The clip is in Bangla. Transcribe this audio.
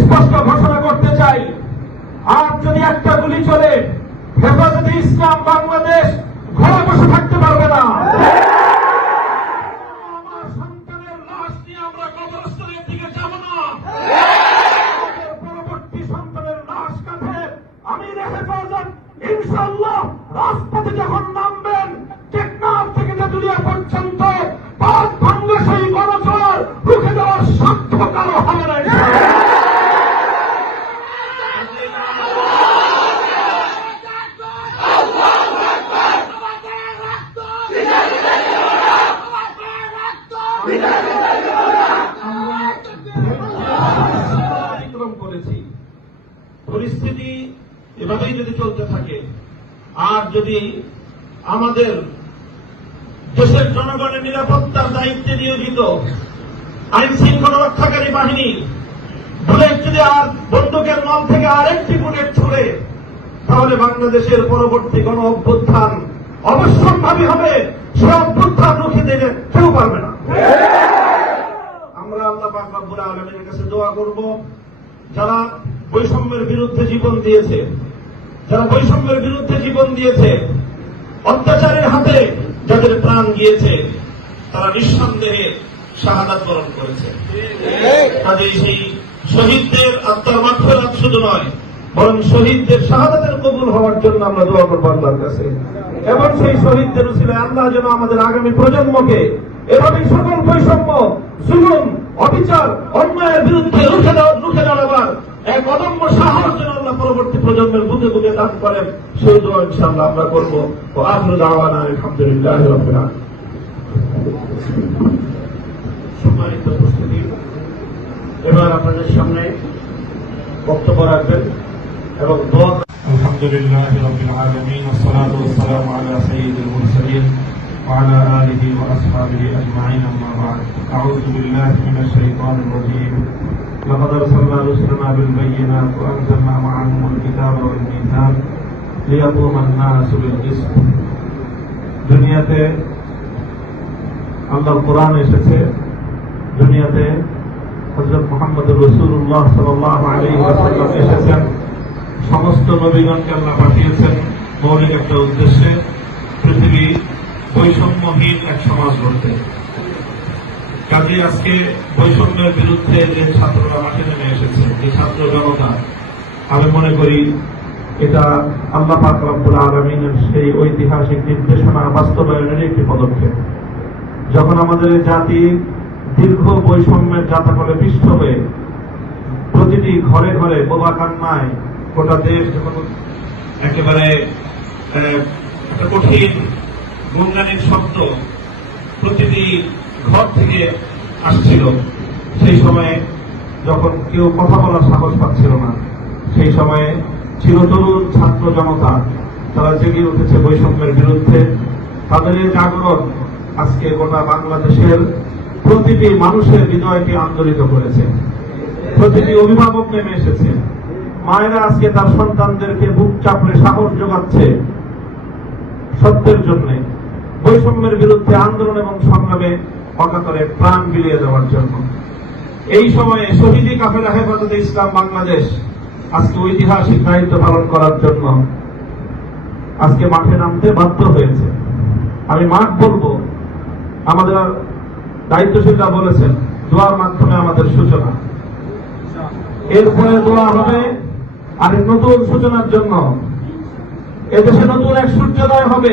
স্পষ্ট ঘোষণা করতে চাই। আর যদি একটা গুলি চলে, হেফাজতে ইসলাম বাংলাদেশ ঘরে বসে থাকতে পারবে না। রাজপথে যখন নামবেন, টেকনাফ থেকে তেতুলিয়া পর্যন্ত পাঁচ ভাঙ্গ সেই গণচর রুখে দেওয়ার সাধ্য কারও হবে না ইনশাআল্লাহ। অতিক্রম করেছি পরিস্থিতি এভাবেই যদি চলতে থাকে আর যদি আমাদের দেশের জনগণের নিরাপত্তার দায়িত্বে নিয়োজিত আইন শৃঙ্খলা রক্ষাকারী বাহিনী বুলেট যদি আর বন্দুকের নল থেকে আরেকটি বুলেট ছুড়ে তাহলে বাংলাদেশের পরবর্তী গণ অভ্যুত্থান অবশ্যম্ভাবী হবে। সে অভ্যুত্থান রুখে দিলে কেউ পারবে না। আমরা আল্লাহ পাক রব্বুল আলমীর কাছে দোয়া করব। যারা বৈষম্যের বিরুদ্ধে জীবন দিয়েছে। যারা বৈষম্যের বিরুদ্ধে জীবন দিয়েছে, অত্যাচারের হাতে যাদের প্রাণ গিয়েছে, তারা নিঃসন্দেহে শাহাদাত বরণ করেছে। কাজেই সেই শহীদদের আত্মার মাঠফেরাত শুধু নয়, বরং শহীদদের শাহাদাতের কবুল হওয়ার জন্য আমরা দোয়া করব আল্লাহর কাছে। এবং সেই শহীদদের ছিল আল্লাহ যেন আমাদের আগামী প্রজন্মকে এভাবেই সকল বৈষম্য, জুলুম, অবিচার, অন্যায়ের বিরুদ্ধে রুখে দেওয়া অদম্য সাহস যেন আল্লাহ পরবর্তী প্রজন্মের বুকে বুকে দান করেন সেই দোয়া ইনশাআল্লাহ আমরা করবো ও আখরু দাওয়ানা আলহামদুলিল্লাহ রাব্বিল আলামিন সম্মানিত উপস্থিতি এবার আপনাদের সামনে বক্তব্য রাখবেন এবং দোয়া الحمد لله رب العالمين والصلاة والسلام على سيد المرسلين وعلى آله وأصحابه أجمعين أما بعد أعوذ بالله من الشيطان الرجيم لقد أرسلنا رسلنا بالبينات وأنزلنا معهم الكتاب والميزان ليقوم الناس بالقسط দুনিয়াতে আল্লাহর কোরআন এসেছে দুনিয়াতে হজরত মোহাম্মদ রসুল্লাহ সাল্লাহ আলী ওয়াসাল্লাম এসেছেন সমস্ত নবীগণকে আল্লাহ পাঠিয়েছেন মৌলিক একটা উদ্দেশ্যে পৃথিবী বৈষম্যহীন এক সমাজ গড়তে কাজে আজকে বৈষম্যের বিরুদ্ধে যে ছাত্ররা মাঠে নেমে এসেছে, যে ছাত্র জনতা, আমি মনে করি এটা আল্লাহ পাক আলমিনের সেই ঐতিহাসিক নির্দেশনা বাস্তবায়নের একটি পদক্ষেপ। যখন আমাদের জাতি দীর্ঘ বৈষম্যের জাতাকলে পিষ্ট হয়ে প্রতিটি ঘরে ঘরে বোবা কান্নায় গোটা দেশ যখন একেবারে কঠিন বৈজ্ঞানিক শব্দ প্রতিটি ঘর থেকে আসছিল, সেই সময়ে যখন কেউ কথা বলার সাহস পাচ্ছিল না, সেই সময়ে চিরতরুণ ছাত্র জনতা, তারা জেগে উঠেছে বৈষম্যের বিরুদ্ধে। তাদের জাগরণ আজকে গোটা বাংলাদেশের প্রতিটি মানুষের হৃদয়কে আন্দোলিত করেছে। প্রতিটি অভিভাবক নেমে এসেছে। মায়েরা আজকে তার সন্তানদেরকে বুক চাপড়ে সাহস যোগাচ্ছে সত্যের জন্য। বৈষম্যের বিরুদ্ধে আন্দোলন এবং সংগ্রামে অকাতরে প্রাণ বিলিয়ে দেওয়ার জন্য। এই সময়ে শহীদি কাফেলা হেফাজতে ইসলাম বাংলাদেশ আজকে ঐতিহাসিক দায়িত্ব পালন করার জন্য আজকে মাঠে নামতে বাধ্য হয়েছে। আমি মাঠ বলব, আমাদের দায়িত্বশীলরা বলেছেন, দোয়ার মাধ্যমে আমাদের সূচনা। এরপরে দোয়া হবে আর নতুন সূচনার জন্য। এদেশে নতুন এক সূর্যোদয় হবে।